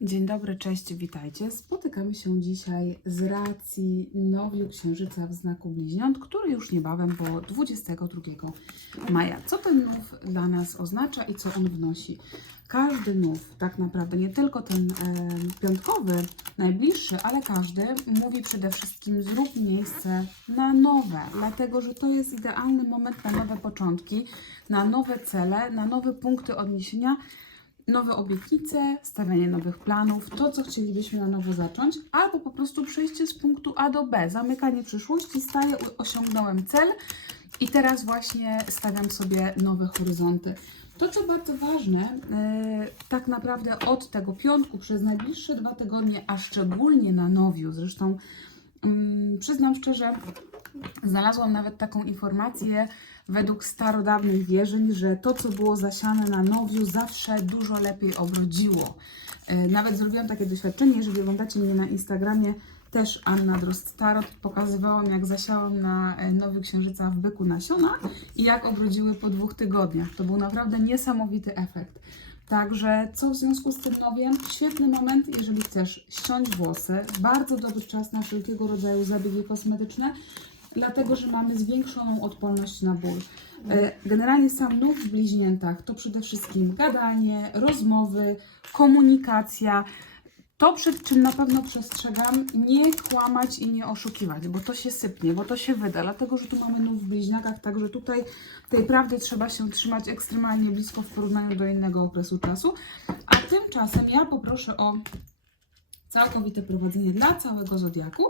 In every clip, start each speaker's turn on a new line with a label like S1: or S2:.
S1: Dzień dobry, cześć, witajcie. Spotykamy się dzisiaj z racji nowiu Księżyca w znaku Bliźniąt, który już niebawem, bo 22 maja. Co ten nów dla nas oznacza i co on wnosi? Każdy nów, tak naprawdę, nie tylko ten e, piątkowy, najbliższy, ale każdy mówi przede wszystkim zrób miejsce na nowe, dlatego że to jest idealny moment na nowe początki, na nowe cele, na nowe punkty odniesienia nowe obietnice, stawianie nowych planów, to co chcielibyśmy na nowo zacząć, albo po prostu przejście z punktu A do B, zamykanie przyszłości, staję, osiągnąłem cel i teraz właśnie stawiam sobie nowe horyzonty. To, co bardzo ważne, e, tak naprawdę od tego piątku przez najbliższe dwa tygodnie, a szczególnie na nowiu, zresztą mm, przyznam szczerze, Znalazłam nawet taką informację według starodawnych wierzeń, że to, co było zasiane na nowiu, zawsze dużo lepiej obrodziło. E, Nawet zrobiłam takie doświadczenie, jeżeli oglądacie mnie na Instagramie, też Anna Drost Tarot, pokazywałam, jak zasiałam na e, nowy księżyca w byku nasiona i jak obrodziły po dwóch tygodniach. To był naprawdę niesamowity efekt. Także co w związku z tym nowiem? Świetny moment, jeżeli chcesz ściąć włosy. Bardzo dobry czas na wszelkiego rodzaju zabiegi kosmetyczne dlatego że mamy zwiększoną odporność na ból. E, Generalnie sam nów w bliźniętach to przede wszystkim gadanie, rozmowy, komunikacja. To, przed czym na pewno przestrzegam, nie kłamać i nie oszukiwać, bo to się sypnie, bo to się wyda, dlatego że tu mamy nów w bliźniakach, także tutaj tej prawdy trzeba się trzymać ekstremalnie blisko w porównaniu do innego okresu czasu. A tymczasem ja poproszę o całkowite prowadzenie dla całego zodiaku.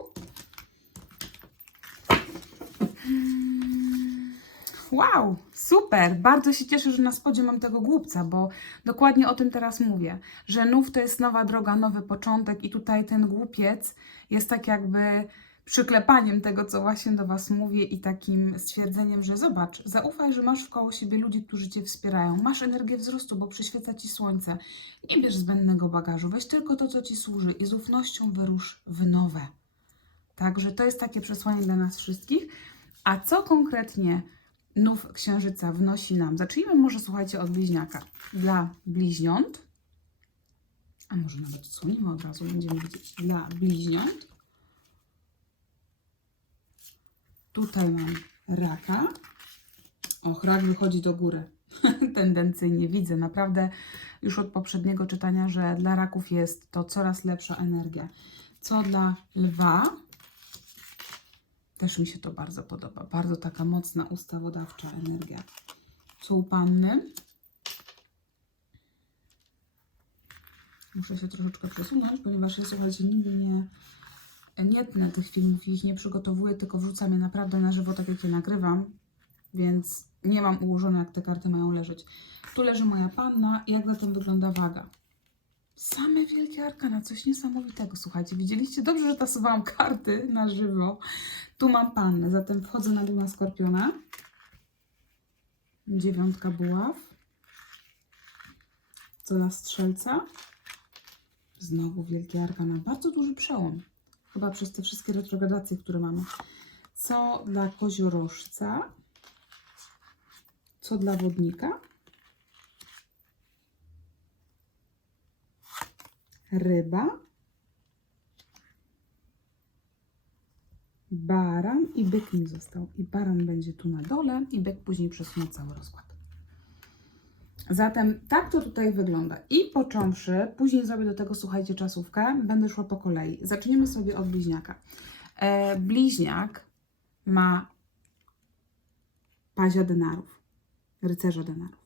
S1: Wow, super! Bardzo się cieszę, że na spodzie mam tego głupca, bo dokładnie o tym teraz mówię, że nów to jest nowa droga, nowy początek i tutaj ten głupiec jest tak jakby przyklepaniem tego, co właśnie do Was mówię i takim stwierdzeniem, że zobacz, zaufaj, że masz wkoło siebie ludzi, którzy Cię wspierają, masz energię wzrostu, bo przyświeca Ci słońce. Nie bierz zbędnego bagażu, weź tylko to, co Ci służy i z ufnością wyrusz w nowe. Także to jest takie przesłanie dla nas wszystkich. A co konkretnie nów księżyca wnosi nam? Zacznijmy może, słuchajcie, od bliźniaka. Dla bliźniąt, a może nawet odsłonimy od razu, będziemy widzieć. Dla bliźniąt. Tutaj mam raka. Och, rak wychodzi do góry. Tendencyjnie widzę. Naprawdę już od poprzedniego czytania, że dla raków jest to coraz lepsza energia. Co dla lwa? Też mi się to bardzo podoba. Bardzo taka mocna, ustawodawcza energia. Co u panny? Muszę się troszeczkę przesunąć, ponieważ ja słuchajcie, nigdy nie, nie tnę tych filmów i ich nie przygotowuję, tylko wrzucam je naprawdę na żywo, tak jak je nagrywam. Więc nie mam ułożone, jak te karty mają leżeć. Tu leży moja panna jak zatem wygląda waga. Same wielkie arkana, coś niesamowitego. Słuchajcie, widzieliście? Dobrze, że tasowałam karty na żywo. Tu mam pannę, zatem wchodzę na na skorpiona. Dziewiątka buław. Co dla strzelca? Znowu wielkie arkana. Bardzo duży przełom. Chyba przez te wszystkie retrogradacje, które mamy. Co dla koziorożca? Co dla wodnika? Ryba. baran i byk mi został. I baran będzie tu na dole i byk później przesunie cały rozkład. Zatem tak to tutaj wygląda. I począwszy, później zrobię do tego, słuchajcie, czasówkę, będę szła po kolei. Zaczniemy sobie od bliźniaka. E, bliźniak ma pazia denarów, rycerza denarów.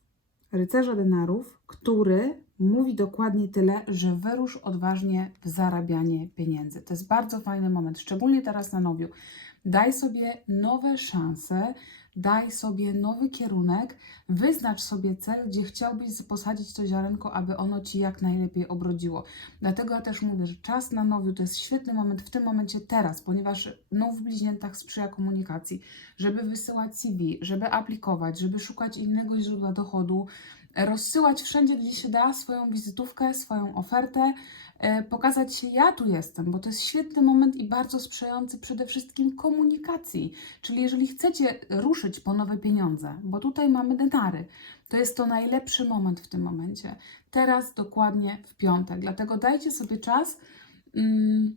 S1: Rycerza denarów, który mówi dokładnie tyle, że wyrusz odważnie w zarabianie pieniędzy. To jest bardzo fajny moment, szczególnie teraz na nowiu. Daj sobie nowe szanse, daj sobie nowy kierunek, wyznacz sobie cel, gdzie chciałbyś posadzić to ziarenko, aby ono ci jak najlepiej obrodziło. Dlatego ja też mówię, że czas na nowiu to jest świetny moment w tym momencie teraz, ponieważ now w bliźniętach sprzyja komunikacji, żeby wysyłać CV, żeby aplikować, żeby szukać innego źródła dochodu, rozsyłać wszędzie, gdzie się da swoją wizytówkę, swoją ofertę, e, pokazać się, ja tu jestem, bo to jest świetny moment i bardzo sprzyjający przede wszystkim komunikacji. Czyli jeżeli chcecie ruszyć po nowe pieniądze, bo tutaj mamy denary, to jest to najlepszy moment w tym momencie. Teraz dokładnie w piątek. Dlatego dajcie sobie czas. Mm,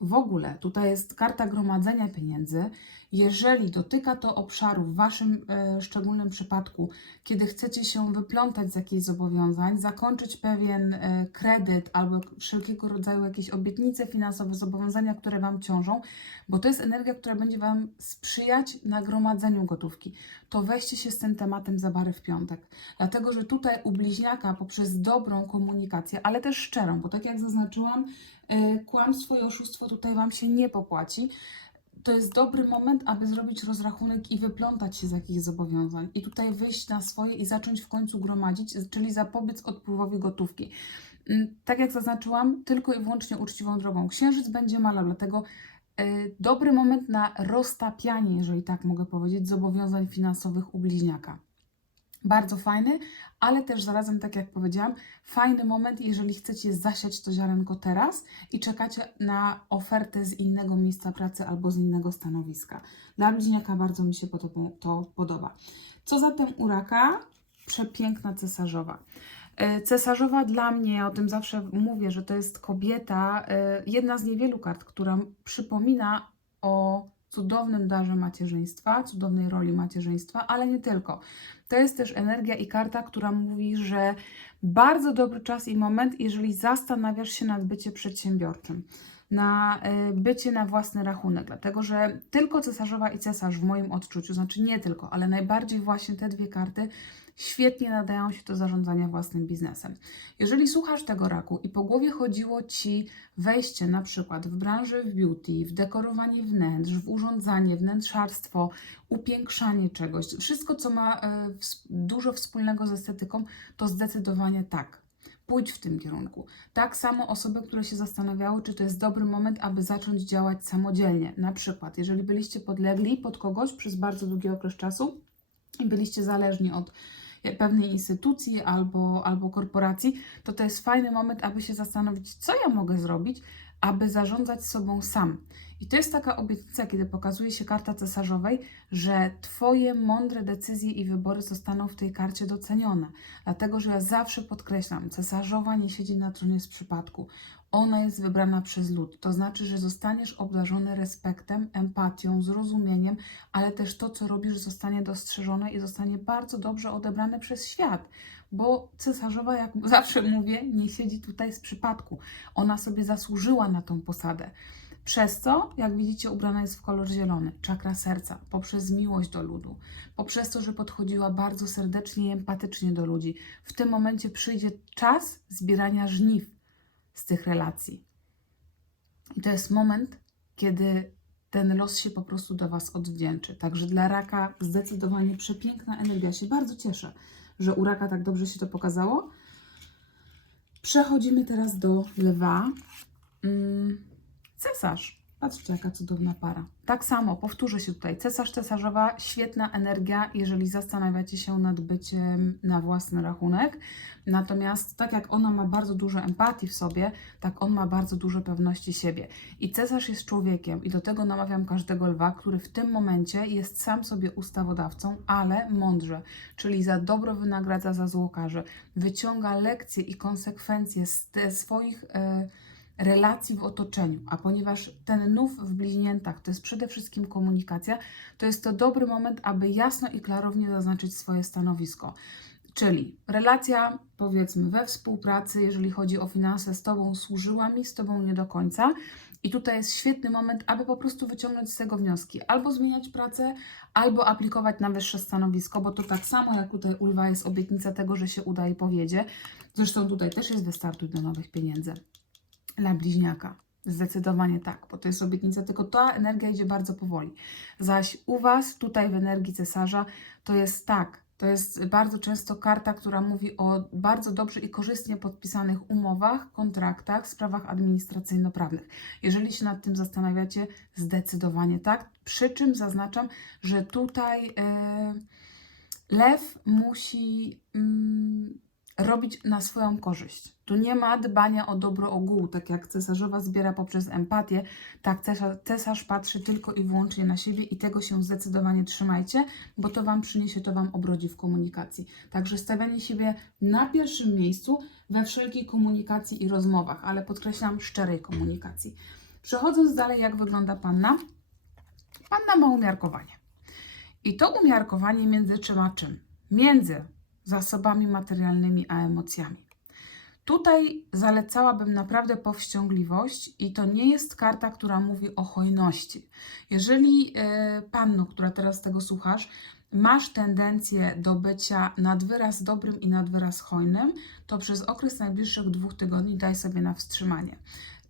S1: w ogóle tutaj jest karta gromadzenia pieniędzy. Jeżeli dotyka to obszaru w Waszym e, szczególnym przypadku, kiedy chcecie się wyplątać z jakichś zobowiązań, zakończyć pewien e, kredyt albo wszelkiego rodzaju jakieś obietnice finansowe, zobowiązania, które Wam ciążą, bo to jest energia, która będzie Wam sprzyjać nagromadzeniu gotówki, to weźcie się z tym tematem za bary w piątek. Dlatego, że tutaj u bliźniaka poprzez dobrą komunikację, ale też szczerą, bo tak jak zaznaczyłam, e, kłamstwo i oszustwo tutaj Wam się nie popłaci to jest dobry moment, aby zrobić rozrachunek i wyplątać się z jakichś zobowiązań. I tutaj wyjść na swoje i zacząć w końcu gromadzić, czyli zapobiec odpływowi gotówki. Mm, Tak jak zaznaczyłam, tylko i wyłącznie uczciwą drogą. Księżyc będzie malał, dlatego y, dobry moment na roztapianie, jeżeli tak mogę powiedzieć, zobowiązań finansowych u bliźniaka. Bardzo fajny, ale też zarazem, tak jak powiedziałam, fajny moment, jeżeli chcecie zasiać to ziarenko teraz i czekacie na ofertę z innego miejsca pracy albo z innego stanowiska. Dla bliźniaka bardzo mi się to, podoba. Co zatem u raka? Przepiękna cesarzowa. E, Cesarzowa dla mnie, o tym zawsze mówię, że to jest kobieta, e, jedna z niewielu kart, która przypomina o cudownym darze macierzyństwa, cudownej roli macierzyństwa, ale nie tylko. To jest też energia i karta, która mówi, że bardzo dobry czas i moment, jeżeli zastanawiasz się nad byciem przedsiębiorczym, na y, bycie na własny rachunek, dlatego że tylko cesarzowa i cesarz w moim odczuciu, znaczy nie tylko, ale najbardziej właśnie te dwie karty świetnie nadają się do zarządzania własnym biznesem. Jeżeli słuchasz tego raku i po głowie chodziło ci wejście na przykład w branży w beauty, w dekorowanie wnętrz, w urządzanie, wnętrzarstwo, upiększanie czegoś, wszystko co ma e, dużo wspólnego z estetyką, to zdecydowanie tak. Pójdź w tym kierunku. Tak samo osoby, które się zastanawiały, czy to jest dobry moment, aby zacząć działać samodzielnie. Na przykład, jeżeli byliście podlegli pod kogoś przez bardzo długi okres czasu i byliście zależni od pewnej instytucji albo, albo korporacji, to to jest fajny moment, aby się zastanowić, co ja mogę zrobić, aby zarządzać sobą sam. I to jest taka obietnica, kiedy pokazuje się karta cesarzowej, że Twoje mądre decyzje i wybory zostaną w tej karcie docenione. Dlatego, że ja zawsze podkreślam, cesarzowa nie siedzi na tronie z przypadku. Ona jest wybrana przez lud. To znaczy, że zostaniesz obdarzony respektem, empatią, zrozumieniem, ale też to, co robisz, zostanie dostrzeżone i zostanie bardzo dobrze odebrane przez świat. Bo cesarzowa, jak zawsze mówię, nie siedzi tutaj z przypadku. Ona sobie zasłużyła na tą posadę. Przez co, jak widzicie, ubrana jest w kolor zielony, czakra serca, poprzez miłość do ludu, poprzez to, że podchodziła bardzo serdecznie i empatycznie do ludzi. W tym momencie przyjdzie czas zbierania żniw z tych relacji. I to jest moment, kiedy ten los się po prostu do Was odwdzięczy. Także dla raka zdecydowanie przepiękna energia. Się bardzo cieszę, że u raka tak dobrze się to pokazało. Przechodzimy teraz do lwa. Mm, Cesarz. Patrzcie, jaka cudowna para. Tak samo, powtórzę się tutaj. Cesarz, cesarzowa, świetna energia, jeżeli zastanawiacie się nad byciem na własny rachunek. Natomiast tak jak ona ma bardzo dużo empatii w sobie, tak on ma bardzo dużo pewności siebie. I cesarz jest człowiekiem i do tego namawiam każdego lwa, który w tym momencie jest sam sobie ustawodawcą, ale mądrze, czyli za dobro wynagradza, za zło karze. Wyciąga lekcje i konsekwencje z swoich... e, relacji w otoczeniu, a ponieważ ten nów w bliźniętach to jest przede wszystkim komunikacja, to jest to dobry moment, aby jasno i klarownie zaznaczyć swoje stanowisko. Czyli relacja, powiedzmy, we współpracy, jeżeli chodzi o finanse, z Tobą służyła mi, z Tobą nie do końca. I tutaj jest świetny moment, aby po prostu wyciągnąć z tego wnioski. Albo zmieniać pracę, albo aplikować na wyższe stanowisko, bo to tak samo jak tutaj u Lwa jest obietnica tego, że się uda i powiedzie. Zresztą tutaj też jest wystartuj do nowych pieniędzy dla bliźniaka. Zdecydowanie tak, bo to jest obietnica, tylko ta energia idzie bardzo powoli. Zaś u Was, tutaj w energii cesarza, to jest tak. To jest bardzo często karta, która mówi o bardzo dobrze i korzystnie podpisanych umowach, kontraktach, sprawach administracyjno-prawnych. Jeżeli się nad tym zastanawiacie, zdecydowanie tak. Przy czym zaznaczam, że tutaj. e, lew musi mm, robić na swoją korzyść. Tu nie ma dbania o dobro ogółu, tak jak cesarzowa zbiera poprzez empatię, tak cesarz, cesarz patrzy tylko i wyłącznie na siebie i tego się zdecydowanie trzymajcie, bo to Wam przyniesie, to Wam obrodzi w komunikacji. Także stawianie siebie na pierwszym miejscu we wszelkiej komunikacji i rozmowach, ale podkreślam szczerej komunikacji. Przechodząc dalej, jak wygląda Panna? Panna ma umiarkowanie. I to umiarkowanie między czym a czym? Między zasobami materialnymi a emocjami. Tutaj zalecałabym naprawdę powściągliwość i to nie jest karta, która mówi o hojności. Jeżeli e, panno, która teraz tego słuchasz, masz tendencję do bycia nad wyraz dobrym i nad wyraz hojnym, to przez okres najbliższych dwóch tygodni daj sobie na wstrzymanie.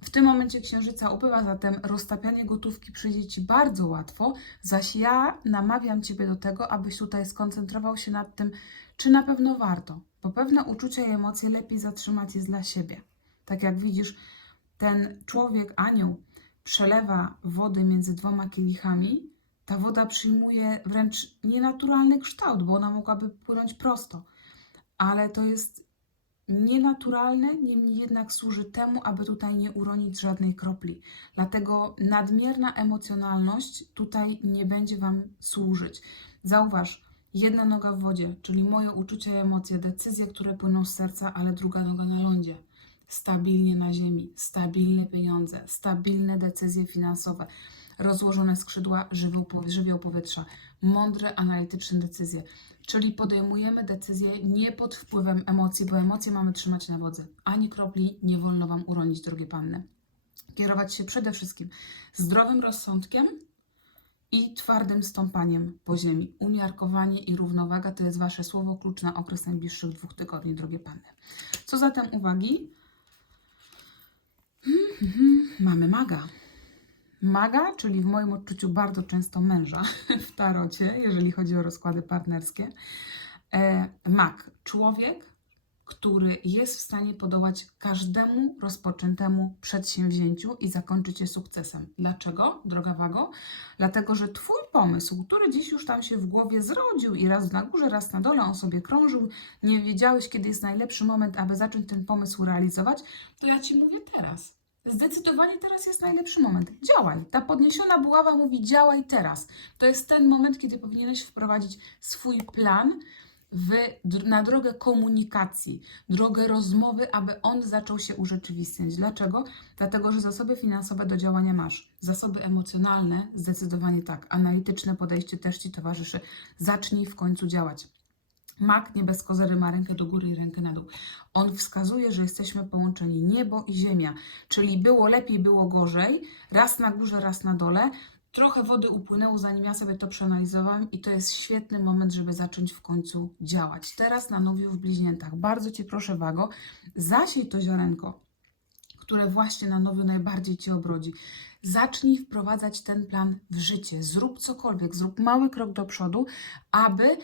S1: W tym momencie księżyca upływa, zatem roztapianie gotówki przyjdzie Ci bardzo łatwo, zaś ja namawiam Ciebie do tego, abyś tutaj skoncentrował się nad tym, czy na pewno warto, bo pewne uczucia i emocje lepiej zatrzymać jest dla siebie. Tak jak widzisz, ten człowiek, anioł, przelewa wody między dwoma kielichami, ta woda przyjmuje wręcz nienaturalny kształt, bo ona mogłaby płynąć prosto. Ale to jest nienaturalne, niemniej jednak służy temu, aby tutaj nie uronić żadnej kropli. Dlatego nadmierna emocjonalność tutaj nie będzie Wam służyć. Zauważ, jedna noga w wodzie, czyli moje uczucia i emocje, decyzje, które płyną z serca, ale druga noga na lądzie. Stabilnie na ziemi, stabilne pieniądze, stabilne decyzje finansowe, rozłożone skrzydła, żywioł, żywioł powietrza, mądre, analityczne decyzje. Czyli podejmujemy decyzje nie pod wpływem emocji, bo emocje mamy trzymać na wodzy. Ani kropli nie wolno Wam uronić, drogie panny. Kierować się przede wszystkim zdrowym rozsądkiem i twardym stąpaniem po ziemi. Umiarkowanie i równowaga to jest Wasze słowo klucz na okres najbliższych dwóch tygodni, drogie panny. Co zatem uwagi? Mamy maga. Maga, czyli w moim odczuciu bardzo często męża w tarocie, jeżeli chodzi o rozkłady partnerskie. E, mag, człowiek, który jest w stanie podołać każdemu rozpoczętemu przedsięwzięciu i zakończyć je sukcesem. Dlaczego, droga Wago? Dlatego, że Twój pomysł, który dziś już tam się w głowie zrodził i raz na górze, raz na dole on sobie krążył, nie wiedziałeś, kiedy jest najlepszy moment, aby zacząć ten pomysł realizować, to ja Ci mówię teraz. Zdecydowanie teraz jest najlepszy moment. Działaj. Ta podniesiona buława mówi działaj teraz. To jest ten moment, kiedy powinieneś wprowadzić swój plan w, na drogę komunikacji, drogę rozmowy, aby on zaczął się urzeczywistniać. Dlaczego? Dlatego, że zasoby finansowe do działania masz. Zasoby emocjonalne zdecydowanie tak. Analityczne podejście też Ci towarzyszy. Zacznij w końcu działać. Mak nie bez kozery ma rękę do góry i rękę na dół. On wskazuje, że jesteśmy połączeni niebo i ziemia, czyli było lepiej, było gorzej, raz na górze, raz na dole. Trochę wody upłynęło, zanim ja sobie to przeanalizowałam, i to jest świetny moment, żeby zacząć w końcu działać. Teraz na nowiu w bliźniętach. Bardzo Cię proszę, Wago, zasiej to ziarenko, które właśnie na nowiu najbardziej Cię obrodzi. Zacznij wprowadzać ten plan w życie. Zrób cokolwiek, zrób mały krok do przodu, aby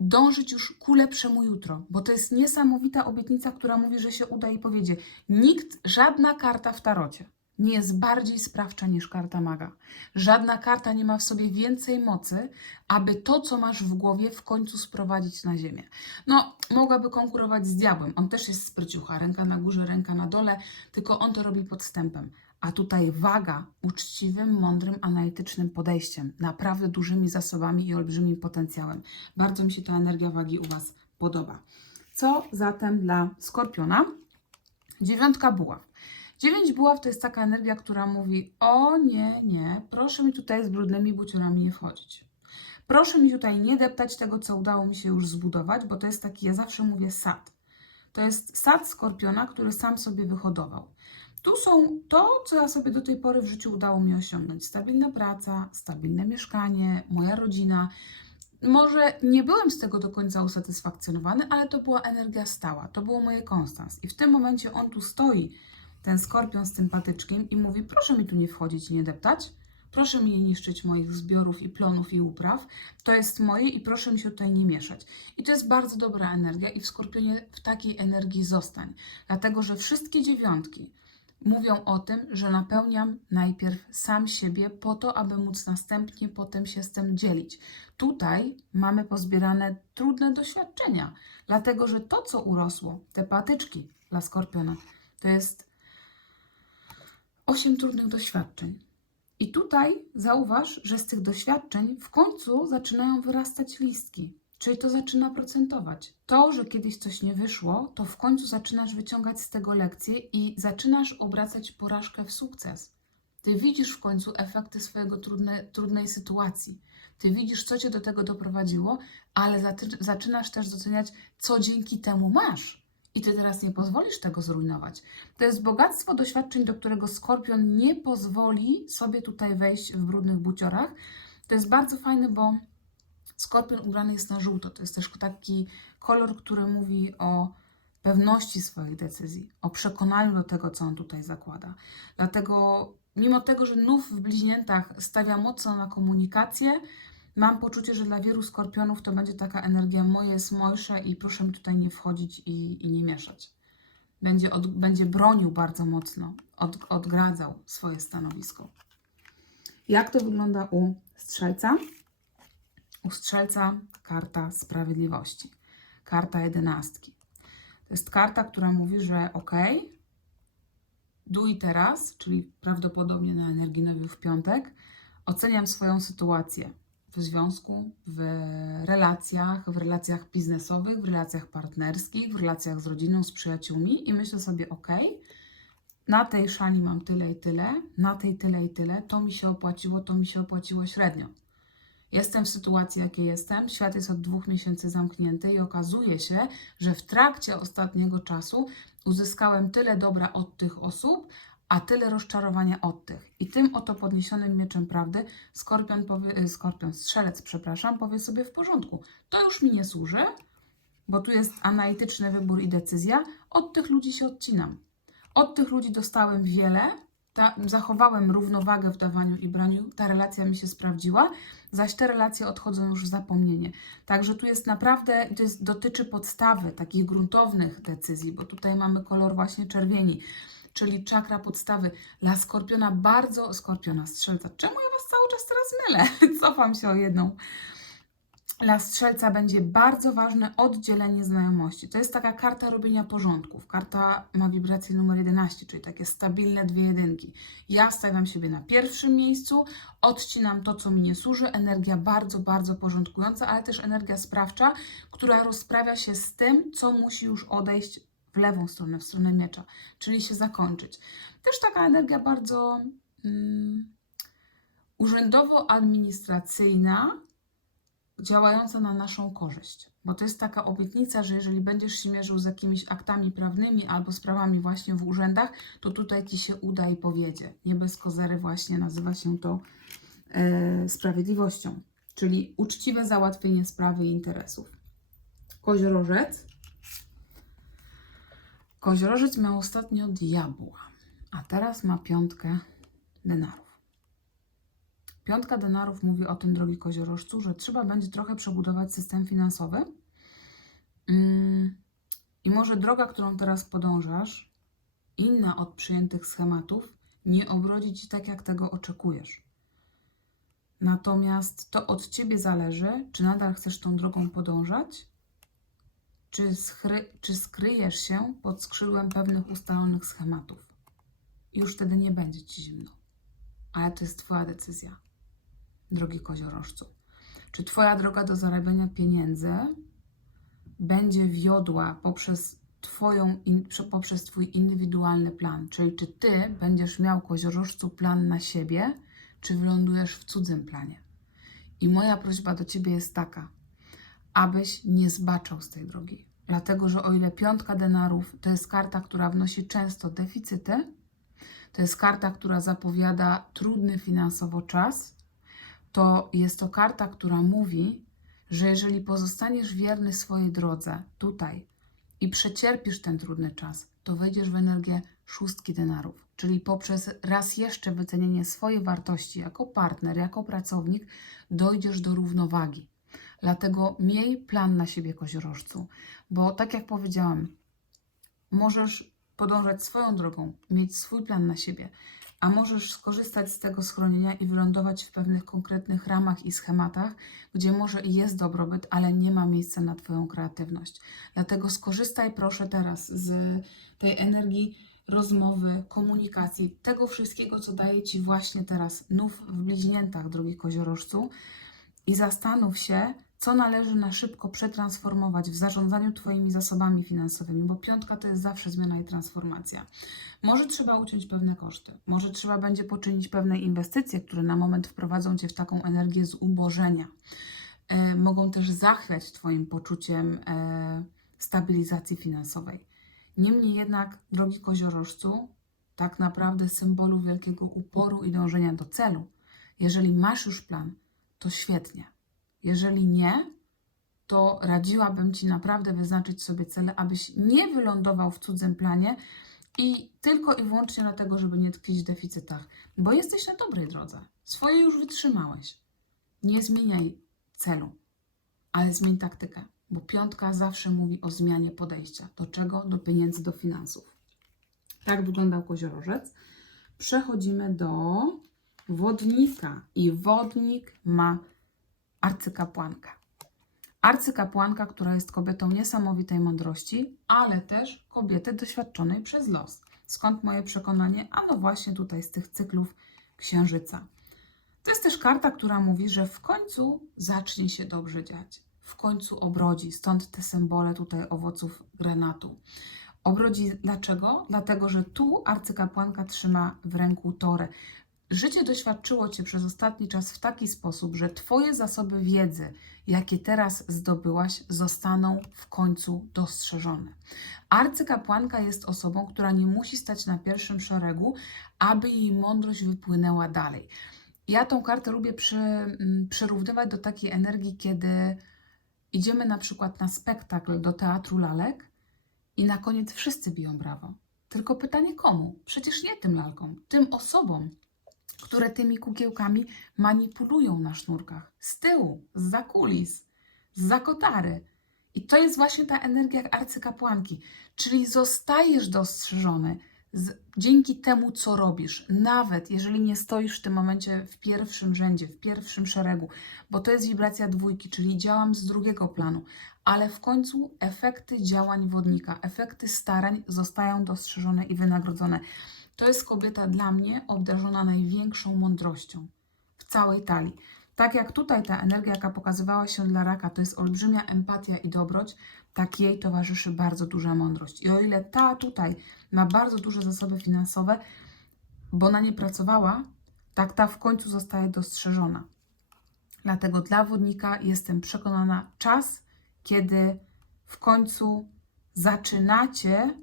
S1: dążyć już ku lepszemu jutro, bo to jest niesamowita obietnica, która mówi, że się uda i powiedzie. Nikt, żadna karta w tarocie nie jest bardziej sprawcza niż karta maga. Żadna karta nie ma w sobie więcej mocy, aby to, co masz w głowie, w końcu sprowadzić na ziemię. No, mogłaby konkurować z diabłem. On też jest spryciucha, ręka na górze, ręka na dole, tylko on to robi podstępem. A tutaj waga uczciwym, mądrym, analitycznym podejściem, naprawdę dużymi zasobami i olbrzymim potencjałem. Bardzo mi się ta energia wagi u Was podoba. Co zatem dla skorpiona? Dziewiątka buław. Dziewięć buław to jest taka energia, która mówi: O nie, nie, proszę mi tutaj z brudnymi buciorami nie wchodzić. Proszę mi tutaj nie deptać tego, co udało mi się już zbudować, bo to jest taki, ja zawsze mówię, sad. To jest sad skorpiona, który sam sobie wyhodował. Tu są to, co ja sobie do tej pory w życiu udało mi osiągnąć. Stabilna praca, stabilne mieszkanie, moja rodzina. Może nie byłem z tego do końca usatysfakcjonowany, ale to była energia stała, to było moje konstans. I w tym momencie on tu stoi, ten skorpion z tym patyczkiem i mówi, proszę mi tu nie wchodzić i nie deptać, proszę mi nie niszczyć moich zbiorów i plonów i upraw, to jest moje i proszę mi się tutaj nie mieszać. I to jest bardzo dobra energia i w skorpionie w takiej energii zostań, dlatego że wszystkie dziewiątki mówią o tym, że napełniam najpierw sam siebie po to, aby móc następnie potem się z tym dzielić. Tutaj mamy pozbierane trudne doświadczenia, dlatego że to, co urosło, te patyczki dla skorpiona, to jest osiem trudnych doświadczeń. I tutaj zauważ, że z tych doświadczeń w końcu zaczynają wyrastać listki, czyli to zaczyna procentować. To, że kiedyś coś nie wyszło, to w końcu zaczynasz wyciągać z tego lekcje i zaczynasz obracać porażkę w sukces. Ty widzisz w końcu efekty swojego trudne, trudnej sytuacji. Ty widzisz, co cię do tego doprowadziło, ale zaczynasz też doceniać, co dzięki temu masz. I ty teraz nie pozwolisz tego zrujnować. To jest bogactwo doświadczeń, do którego skorpion nie pozwoli sobie tutaj wejść w brudnych buciorach. To jest bardzo fajne, bo skorpion ubrany jest na żółto. To jest też taki kolor, który mówi o pewności swoich decyzji, o przekonaniu do tego, co on tutaj zakłada. Dlatego, mimo tego, że nów w bliźniętach stawia mocno na komunikację, mam poczucie, że dla wielu skorpionów to będzie taka energia moje jest mojsze i proszę mi tutaj nie wchodzić i, i nie mieszać. Będzie, od, będzie bronił bardzo mocno, od, odgradzał swoje stanowisko. Jak to wygląda u strzelca? U strzelca karta sprawiedliwości, karta jedenastki. To jest karta, która mówi, że ok, tu i teraz, czyli prawdopodobnie na energii nowiu w piątek, oceniam swoją sytuację w związku, w relacjach, w relacjach biznesowych, w relacjach partnerskich, w relacjach z rodziną, z przyjaciółmi i myślę sobie, ok, na tej szali mam tyle i tyle, na tej tyle i tyle, to mi się opłaciło, to mi się opłaciło średnio. Jestem w sytuacji, jakiej jestem, świat jest od dwóch miesięcy zamknięty i okazuje się, że w trakcie ostatniego czasu uzyskałem tyle dobra od tych osób, a tyle rozczarowania od tych. I tym oto podniesionym mieczem prawdy skorpion, powie, y, skorpion strzelec, przepraszam, powie sobie w porządku. To już mi nie służy, bo tu jest analityczny wybór i decyzja. Od tych ludzi się odcinam. Od tych ludzi dostałem wiele, ta, zachowałem równowagę w dawaniu i braniu, ta relacja mi się sprawdziła, zaś te relacje odchodzą już w zapomnienie. Także tu jest naprawdę, to jest, dotyczy podstawy takich gruntownych decyzji, bo tutaj mamy kolor właśnie czerwieni, czyli czakra podstawy. Dla skorpiona bardzo, skorpiona strzelca, czemu ja Was cały czas teraz mylę? Cofam się o jedną. Dla strzelca będzie bardzo ważne oddzielenie znajomości. To jest taka karta robienia porządków. Karta ma wibrację numer 11, czyli takie stabilne dwie jedynki. Ja stawiam siebie na pierwszym miejscu, odcinam to, co mi nie służy. Energia bardzo, bardzo porządkująca, ale też energia sprawcza, która rozprawia się z tym, co musi już odejść w lewą stronę, w stronę miecza, czyli się zakończyć. Też taka energia bardzo mm, urzędowo-administracyjna, działająca na naszą korzyść. Bo to jest taka obietnica, że jeżeli będziesz się mierzył z jakimiś aktami prawnymi albo sprawami właśnie w urzędach, to tutaj ci się uda i powiedzie. Nie bez kozery właśnie nazywa się to e, sprawiedliwością, czyli uczciwe załatwienie sprawy i interesów. Koziorożec. Koziorożec miał ostatnio diabła, a teraz ma piątkę denarów. Piątka denarów mówi o tym, drogi koziorożcu, że trzeba będzie trochę przebudować system finansowy. Ym, I może droga, którą teraz podążasz, inna od przyjętych schematów, nie obrodzi ci tak, jak tego oczekujesz. Natomiast to od ciebie zależy, czy nadal chcesz tą drogą podążać, czy, schry- czy skryjesz się pod skrzydłem pewnych ustalonych schematów. Już wtedy nie będzie ci zimno. Ale to jest Twoja decyzja drogi koziorożcu? Czy Twoja droga do zarabiania pieniędzy będzie wiodła poprzez, twoją, poprzez Twój indywidualny plan? Czyli czy Ty będziesz miał koziorożcu plan na siebie, czy wylądujesz w cudzym planie? I moja prośba do Ciebie jest taka, abyś nie zbaczał z tej drogi. Dlatego, że o ile piątka denarów to jest karta, która wnosi często deficyty, to jest karta, która zapowiada trudny finansowo czas, to jest to karta, która mówi, że jeżeli pozostaniesz wierny swojej drodze tutaj i przecierpisz ten trudny czas, to wejdziesz w energię szóstki denarów, czyli poprzez raz jeszcze wycenienie swojej wartości jako partner, jako pracownik, dojdziesz do równowagi. Dlatego miej plan na siebie, koziorożcu, bo tak jak powiedziałam, możesz podążać swoją drogą, mieć swój plan na siebie, a możesz skorzystać z tego schronienia i wylądować w pewnych konkretnych ramach i schematach, gdzie może i jest dobrobyt, ale nie ma miejsca na Twoją kreatywność. Dlatego skorzystaj proszę teraz z tej energii rozmowy, komunikacji, tego wszystkiego, co daje Ci właśnie teraz nów w bliźniętach, drogi koziorożcu, i zastanów się, co należy na szybko przetransformować w zarządzaniu Twoimi zasobami finansowymi, bo piątka to jest zawsze zmiana i transformacja. Może trzeba uciąć pewne koszty, może trzeba będzie poczynić pewne inwestycje, które na moment wprowadzą Cię w taką energię zubożenia. E, mogą też zachwiać Twoim poczuciem e, stabilizacji finansowej. Niemniej jednak, drogi koziorożcu, tak naprawdę symbolu wielkiego uporu i dążenia do celu. Jeżeli masz już plan, to świetnie. Jeżeli nie, to radziłabym Ci naprawdę wyznaczyć sobie cele, abyś nie wylądował w cudzym planie i tylko i wyłącznie dlatego, żeby nie tkwić w deficytach, bo jesteś na dobrej drodze. Swoje już wytrzymałeś. Nie zmieniaj celu, ale zmień taktykę, bo piątka zawsze mówi o zmianie podejścia. Do czego? Do pieniędzy, do finansów. Tak wyglądał koziorożec. Przechodzimy do wodnika i wodnik ma arcykapłankę. Arcykapłanka, która jest kobietą niesamowitej mądrości, ale też kobiety doświadczonej przez los. Skąd moje przekonanie? A no właśnie tutaj z tych cyklów księżyca. To jest też karta, która mówi, że w końcu zacznie się dobrze dziać. W końcu obrodzi. Stąd te symbole tutaj owoców granatu. Obrodzi dlaczego? Dlatego, że tu arcykapłanka trzyma w ręku torę. Życie doświadczyło Cię przez ostatni czas w taki sposób, że Twoje zasoby wiedzy, jakie teraz zdobyłaś, zostaną w końcu dostrzeżone. Arcykapłanka jest osobą, która nie musi stać na pierwszym szeregu, aby jej mądrość wypłynęła dalej. Ja tą kartę lubię przy, mm, przyrównywać do takiej energii, kiedy idziemy na przykład na spektakl do teatru lalek i na koniec wszyscy biją brawo. Tylko pytanie komu? Przecież nie tym lalkom, tym osobom, które tymi kukiełkami manipulują na sznurkach. Z tyłu, za kulis, za kotary. I to jest właśnie ta energia arcykapłanki. Czyli zostajesz dostrzeżony z, dzięki temu, co robisz, nawet jeżeli nie stoisz w tym momencie w pierwszym rzędzie, w pierwszym szeregu, bo to jest wibracja dwójki, czyli działam z drugiego planu, ale w końcu efekty działań wodnika, efekty starań zostają dostrzeżone i wynagrodzone. To jest kobieta dla mnie obdarzona największą mądrością w całej talii. Tak jak tutaj ta energia, jaka pokazywała się dla raka, to jest olbrzymia empatia i dobroć, tak jej towarzyszy bardzo duża mądrość. I o ile ta tutaj ma bardzo duże zasoby finansowe, bo na nie pracowała, tak ta w końcu zostaje dostrzeżona. Dlatego dla wodnika jestem przekonana czas, kiedy w końcu zaczynacie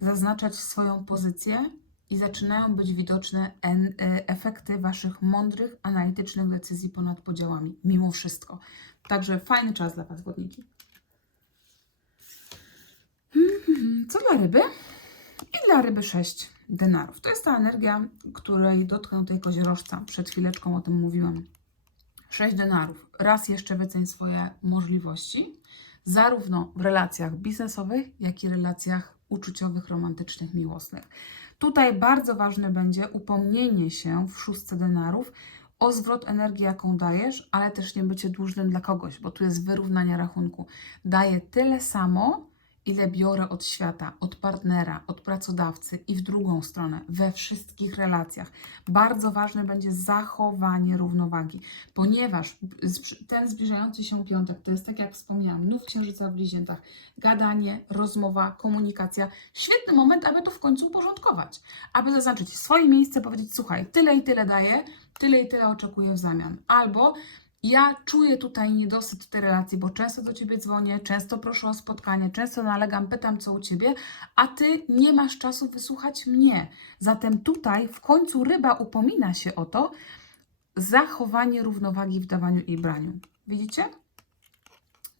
S1: zaznaczać swoją pozycję i zaczynają być widoczne e, efekty Waszych mądrych, analitycznych decyzji ponad podziałami, mimo wszystko. Także fajny czas dla Was, wodniki. Mhm, Co dla ryby? I dla ryby 6 denarów. To jest ta energia, której dotknę tej koziorożca. Przed chwileczką o tym mówiłam. 6 denarów. Raz jeszcze wyceń swoje możliwości, zarówno w relacjach biznesowych, jak i relacjach uczuciowych, romantycznych, miłosnych. Tutaj bardzo ważne będzie upomnienie się w szóstce denarów o zwrot energii, jaką dajesz, ale też nie bycie dłużnym dla kogoś, bo tu jest wyrównanie rachunku. Daję tyle samo, ile biorę od świata, od partnera, od pracodawcy i w drugą stronę, we wszystkich relacjach. Bardzo ważne będzie zachowanie równowagi, ponieważ ten zbliżający się piątek to jest, tak jak wspomniałam, nów księżyca w bliźniętach, gadanie, rozmowa, komunikacja. Świetny moment, aby to w końcu uporządkować, aby zaznaczyć swoje miejsce, powiedzieć: Słuchaj, tyle i tyle daję, tyle i tyle oczekuję w zamian. Albo ja czuję tutaj niedosyt tej relacji, bo często do Ciebie dzwonię, często proszę o spotkanie, często nalegam, pytam co u Ciebie, a Ty nie masz czasu wysłuchać mnie. Zatem tutaj w końcu ryba upomina się o to zachowanie równowagi w dawaniu i braniu. Widzicie?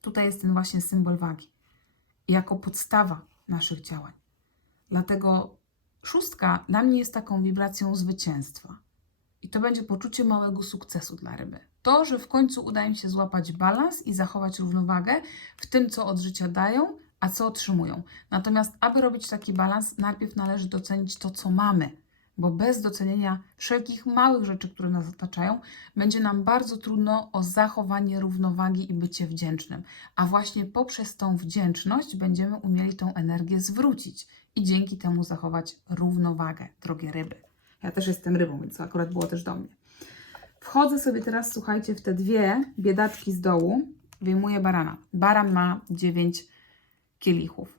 S1: Tutaj jest ten właśnie symbol wagi jako podstawa naszych działań. Dlatego szóstka dla mnie jest taką wibracją zwycięstwa. I to będzie poczucie małego sukcesu dla ryby. To, że w końcu uda im się złapać balans i zachować równowagę w tym, co od życia dają, a co otrzymują. Natomiast, aby robić taki balans, najpierw należy docenić to, co mamy, bo bez docenienia wszelkich małych rzeczy, które nas otaczają, będzie nam bardzo trudno o zachowanie równowagi i bycie wdzięcznym. A właśnie poprzez tą wdzięczność będziemy umieli tą energię zwrócić i dzięki temu zachować równowagę, drogie ryby. Ja też jestem rybą, więc to akurat było też do mnie. Wchodzę sobie teraz, słuchajcie, w te dwie biedaczki z dołu. Wyjmuję barana. Baran ma 9 kielichów.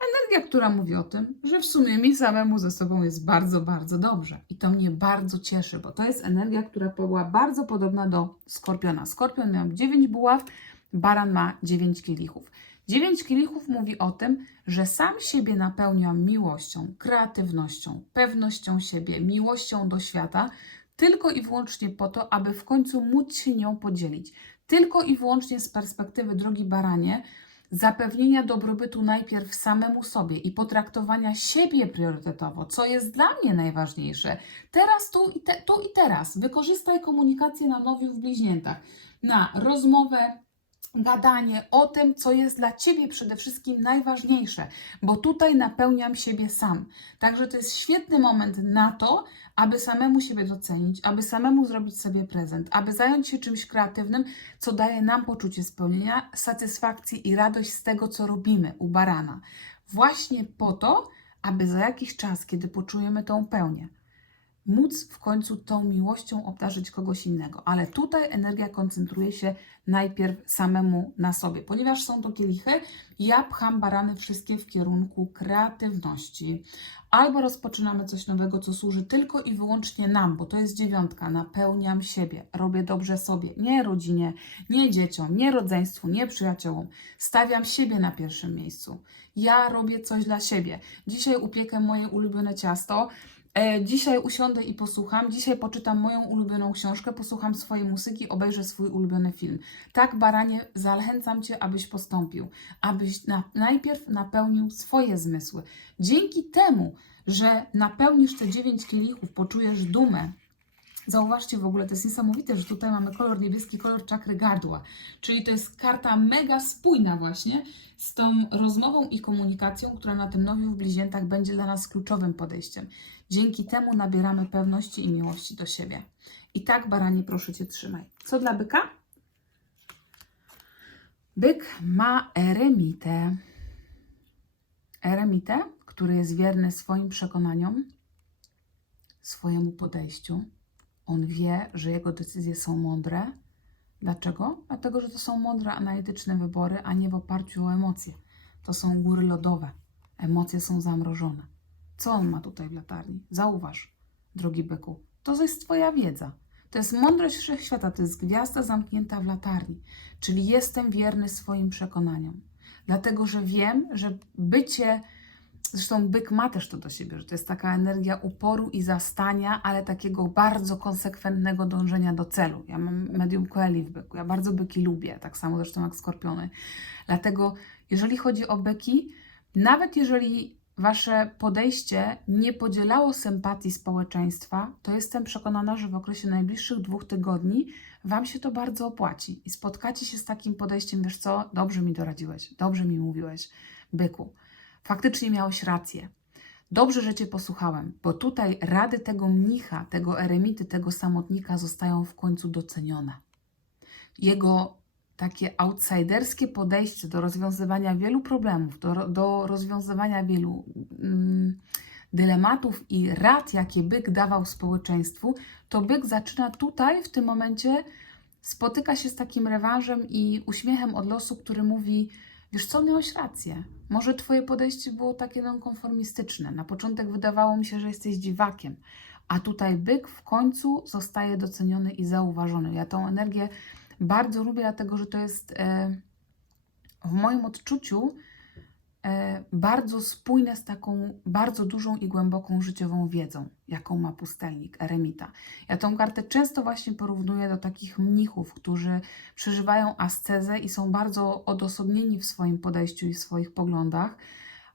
S1: Energia, która mówi o tym, że w sumie mi samemu ze sobą jest bardzo, bardzo dobrze. I to mnie bardzo cieszy, bo to jest energia, która była bardzo podobna do skorpiona. Skorpion miał 9 buław, baran ma 9 kielichów. 9 kielichów mówi o tym, że sam siebie napełniam miłością, kreatywnością, pewnością siebie, miłością do świata, tylko i wyłącznie po to, aby w końcu móc się nią podzielić. Tylko i wyłącznie z perspektywy drogi baranie, zapewnienia dobrobytu najpierw samemu sobie i potraktowania siebie priorytetowo, co jest dla mnie najważniejsze. Teraz, tu i, te, tu i teraz. Wykorzystaj komunikację na nowiu w bliźniętach, na rozmowę, gadanie o tym, co jest dla Ciebie przede wszystkim najważniejsze, bo tutaj napełniam siebie sam. Także to jest świetny moment na to, aby samemu siebie docenić, aby samemu zrobić sobie prezent, aby zająć się czymś kreatywnym, co daje nam poczucie spełnienia, satysfakcji i radość z tego, co robimy u barana. Właśnie po to, aby za jakiś czas, kiedy poczujemy tą pełnię, móc w końcu tą miłością obdarzyć kogoś innego. Ale tutaj energia koncentruje się najpierw samemu na sobie. Ponieważ są to kielichy, ja pcham barany wszystkie w kierunku kreatywności. Albo rozpoczynamy coś nowego, co służy tylko i wyłącznie nam, bo to jest dziewiątka. Napełniam siebie, robię dobrze sobie, nie rodzinie, nie dzieciom, nie rodzeństwu, nie przyjaciołom. Stawiam siebie na pierwszym miejscu. Ja robię coś dla siebie. Dzisiaj upiekę moje ulubione ciasto. E, Dzisiaj usiądę i posłucham, dzisiaj poczytam moją ulubioną książkę, posłucham swojej muzyki, obejrzę swój ulubiony film. Tak, baranie, zachęcam Cię, abyś postąpił, abyś na, najpierw napełnił swoje zmysły. Dzięki temu, że napełnisz te dziewięć kielichów, poczujesz dumę. Zauważcie w ogóle, to jest niesamowite, że tutaj mamy kolor niebieski, kolor czakry gardła. Czyli to jest karta mega spójna właśnie z tą rozmową i komunikacją, która na tym nowiu w bliźniętach będzie dla nas kluczowym podejściem. Dzięki temu nabieramy pewności i miłości do siebie. I tak, baranie, proszę Cię, trzymaj. Co dla byka? Byk ma eremitę. Eremitę, który jest wierny swoim przekonaniom, swojemu podejściu. On wie, że jego decyzje są mądre. Dlaczego? Dlatego, że to są mądre, analityczne wybory, a nie w oparciu o emocje. To są góry lodowe. Emocje są zamrożone. Co on ma tutaj w latarni? Zauważ, drogi byku, to jest Twoja wiedza. To jest mądrość wszechświata, to jest gwiazda zamknięta w latarni. Czyli jestem wierny swoim przekonaniom. Dlatego, że wiem, że bycie, zresztą byk ma też to do siebie, że to jest taka energia uporu i zastania, ale takiego bardzo konsekwentnego dążenia do celu. Ja mam medium coeli w byku, ja bardzo byki lubię, tak samo zresztą jak skorpiony. Dlatego, jeżeli chodzi o byki, nawet jeżeli Wasze podejście nie podzielało sympatii społeczeństwa, to jestem przekonana, że w okresie najbliższych dwóch tygodni Wam się to bardzo opłaci i spotkacie się z takim podejściem, wiesz co, dobrze mi doradziłeś, dobrze mi mówiłeś, byku. Faktycznie miałeś rację. Dobrze, że Cię posłuchałem, bo tutaj rady tego mnicha, tego eremity, tego samotnika zostają w końcu docenione. Jego takie outsiderskie podejście do rozwiązywania wielu problemów, do, do rozwiązywania wielu mm, dylematów i rad, jakie byk dawał społeczeństwu, to byk zaczyna tutaj, w tym momencie, spotyka się z takim rewanżem i uśmiechem od losu, który mówi: Wiesz co, miałeś rację. Może Twoje podejście było takie nonkonformistyczne. Na początek wydawało mi się, że jesteś dziwakiem, a tutaj byk w końcu zostaje doceniony i zauważony. Ja tą energię bardzo lubię, dlatego że to jest e, w moim odczuciu e, bardzo spójne z taką bardzo dużą i głęboką życiową wiedzą, jaką ma pustelnik, eremita. Ja tą kartę często właśnie porównuję do takich mnichów, którzy przeżywają ascezę i są bardzo odosobnieni w swoim podejściu i w swoich poglądach,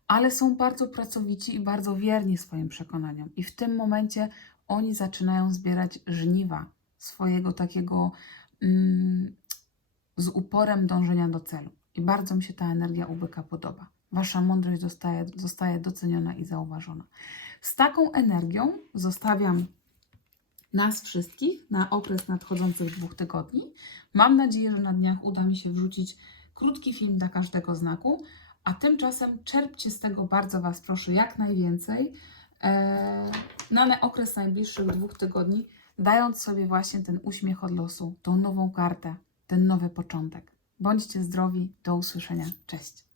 S1: ale są bardzo pracowici i bardzo wierni swoim przekonaniom. I w tym momencie oni zaczynają zbierać żniwa swojego takiego z uporem dążenia do celu. I bardzo mi się ta energia u byka podoba. Wasza mądrość zostaje, zostaje doceniona i zauważona. Z taką energią zostawiam nas wszystkich na okres nadchodzących dwóch tygodni. Mam nadzieję, że na dniach uda mi się wrzucić krótki film dla każdego znaku, a tymczasem czerpcie z tego bardzo Was proszę jak najwięcej e, na na okres najbliższych dwóch tygodni, dając sobie właśnie ten uśmiech od losu, tą nową kartę, ten nowy początek. Bądźcie zdrowi, do usłyszenia, cześć.